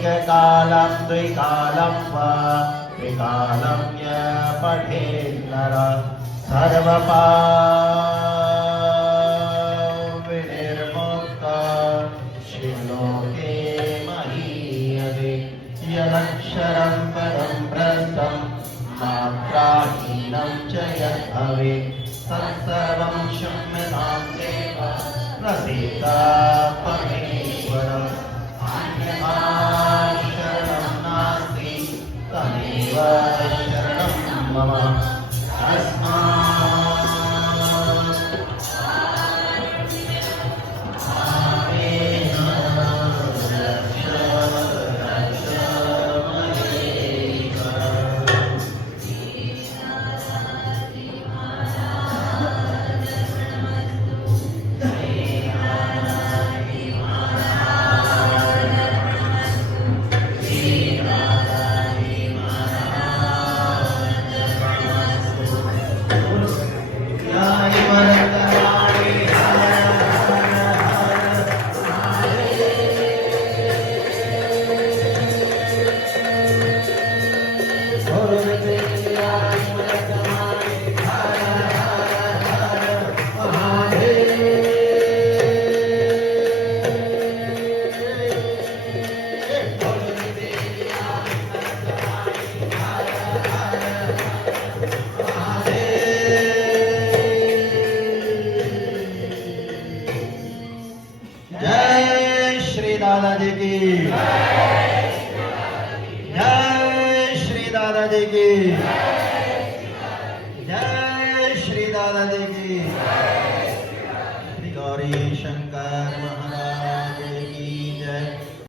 एककालं द्विकालं वा त्रिकालं य पठेन्नर सर्वपापविनिर्मुक्ता शिवलोके महीयते यदक्षरं पदं भ्रष्टं मात्राहीनं च यद्भवेत् तत्सर्वं क्षम्यतां देव प्रसीद परमेश्वर शरणं नास्ति तमेव शरणं मम दादाजी की जय श्री दादाजी की जय श्री दादाजी की श्री गौरी शंकर महाराज